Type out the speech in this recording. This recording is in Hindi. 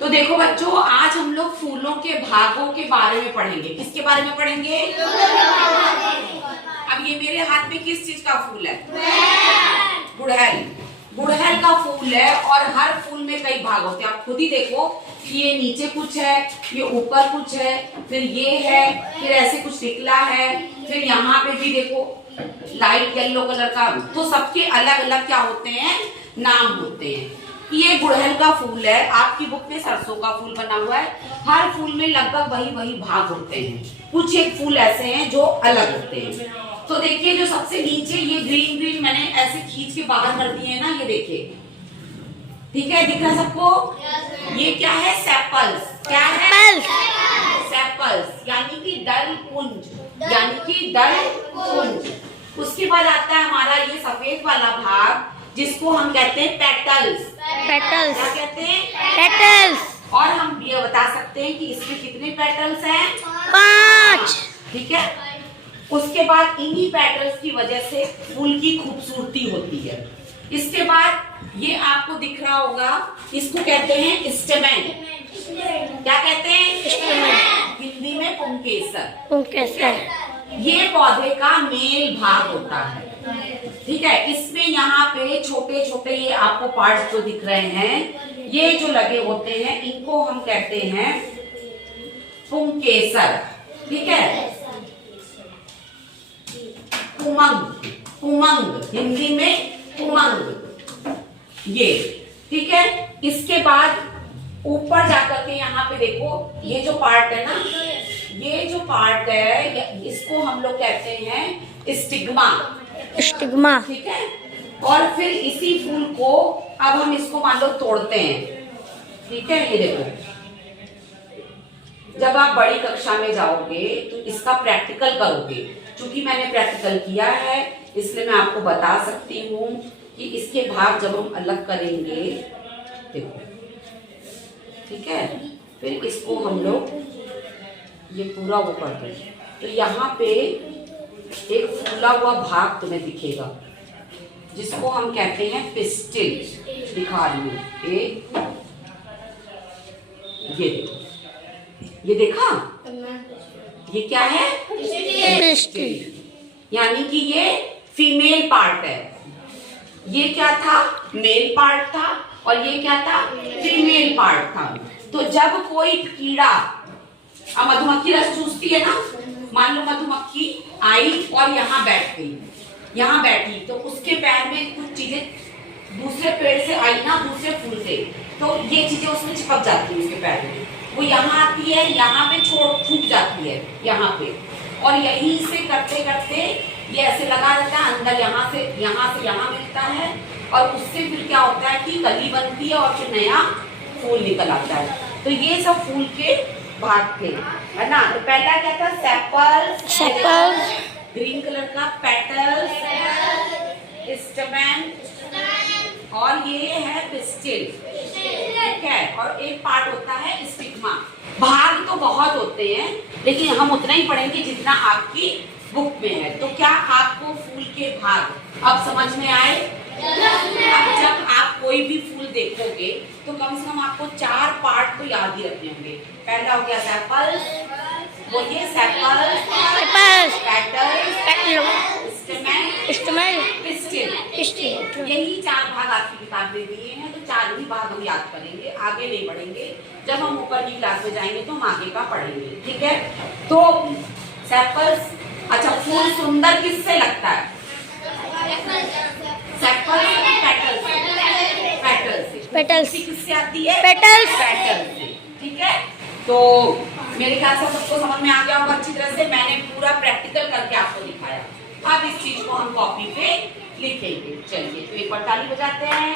तो देखो बच्चों, आज हम लोग फूलों के भागों के बारे में पढ़ेंगे। किसके बारे में पढ़ेंगे? अब ये मेरे हाथ में किस चीज का फूल है? गुड़हल। गुड़हल का फूल है और हर फूल में कई भाग होते हैं। आप खुद ही देखो कि ये नीचे कुछ है, ये ऊपर कुछ है, फिर ये है, फिर ऐसे कुछ निकला है, फिर यहाँ पे भी देखो लाइट येलो कलर का। तो सबके अलग अलग क्या होते हैं? नाम होते हैं। ये गुड़हल का फूल है, आपकी बुक में सरसों का फूल बना हुआ है। हर फूल में लगभग वही भाग होते हैं। कुछ एक फूल ऐसे हैं जो अलग होते हैं। तो देखिए जो सबसे नीचे ये ग्रीन ग्रीन मैंने ऐसे खींच के बाहर कर दिए हैं ना, ये देखिए, ठीक है, दिख रहा है सबको? ये क्या है? सेपल्स। क्या है? सेपल्स, यानी कि दल पुंज, यानी कि दल पुंज। उसके बाद आता है हमारा ये सफेद वाला भाग, जिसको हम कहते हैं पेटल्स। पेटल्स क्या कहते हैं? पेटल्स। और हम ये बता सकते हैं कि इसमें कितने पेटल्स हैं? 5। ठीक है। उसके बाद इन्हीं पेटल्स की वजह से फूल की खूबसूरती होती है। इसके बाद ये आपको दिख रहा होगा, इसको कहते हैं स्टेमेन। क्या कहते हैं? स्टेमेन। हिंदी में पुंकेसर। पुंकेसर। ये पौधे का मेल भाग होता है, ठीक है। इसमें यहाँ पे छोटे छोटे ये आपको पार्ट्स जो दिख रहे हैं, ये जो लगे होते हैं, इनको हम कहते हैं पुंकेसर, ठीक है। उमंग, उमंग, हिंदी में उमंग, ये, ठीक है। इसके बाद ऊपर जाकर के यहाँ पे देखो, ये जो पार्ट है ना, ये जो पार्ट है, इसको हम लोग कहते हैं स्टिग्मा। स्टिग्मा, ठीक है। और फिर इसी फूल को अब हम इसको मान लो तोड़ते हैं, ठीक है। ये देखो, जब आप बड़ी कक्षा में जाओगे तो इसका प्रैक्टिकल करोगे। क्योंकि मैंने प्रैक्टिकल किया है, इसलिए मैं आपको बता सकती हूँ कि इसके भाग जब हम अलग करेंगे, देखो, ठीक है। फिर इसको हम लोग ये पूरा वो कर देंगे, तो यहाँ पे एक फूला हुआ भाग तुम्हें दिखेगा, जिसको हम कहते हैं पिस्टिल। दिखा रही हूँ, ये देखो, ये देखा? ये क्या है? पिस्टिल, यानी कि ये फीमेल पार्ट है। ये क्या था? मेल पार्ट था। और ये क्या था? फीमेल पार्ट था। तो जब कोई कीड़ा, मधुमक्खी रस चूसती है ना, मान लो मधुमक्खी आई और यहाँ बैठ गई, यहाँ बैठी, तो उसके पैर में कुछ चीजें दूसरे पेड़ से आई ना, दूसरे फूल से, तो ये चीजें उसमें चिपक जाती है उसके पैर में। वो यहाँ आती है, यहाँ पे छूट जाती है, यहाँ पे, और यहीं से करते करते ये ऐसे लगा रहता है अंदर, यहाँ से यहाँ मिलता है, और उससे फिर क्या होता है कि कली बनती है और फिर नया फूल निकल आता है। तो ये सब फूल के भाग थे, है ना। तो पहला क्या था? सेपल्स, ग्रीन कलर का पेटल्स, स्टेमेन, और ये है पिस्टिल, ठीक है। और एक पार्ट होता है स्टिग्मा। भाग तो बहुत होते हैं, लेकिन हम उतना ही पढ़ेंगे जितना आपकी बुक में है। तो क्या आपको फूल के भाग अब समझ में आए? अब जब आप कोई भी फूल देखोगे तो कम से कम आपको 4 पार्ट तो याद ही रखने होंगे। पहला हो गया सेपल्स, बोलिए सेपल्स, पेटल्स, स्टेमेन, पिस्टिल। यही 4 भाग आपकी किताब में दिए हैं, तो 4 ही भाग हम याद करेंगे, आगे नहीं बढ़ेंगे। जब हम ऊपर की क्लास में जाएंगे तो हम आगे का पढ़ेंगे, ठीक है। तो सेपल्स, अच्छा, फूल सुंदर किससे लगता है? सेपल्स, पेटल्स किससे आती है? पेटल्स से, ठीक है। तो मेरे ख्याल से सबको समझ में आ गया होगा अच्छी तरह से। मैंने पूरा प्रैक्टिकल करके आपको दिखाया। अब इस चीज को हम कॉपी पे लिखेंगे। चलिए, तो एक बार ताली बजाते हैं।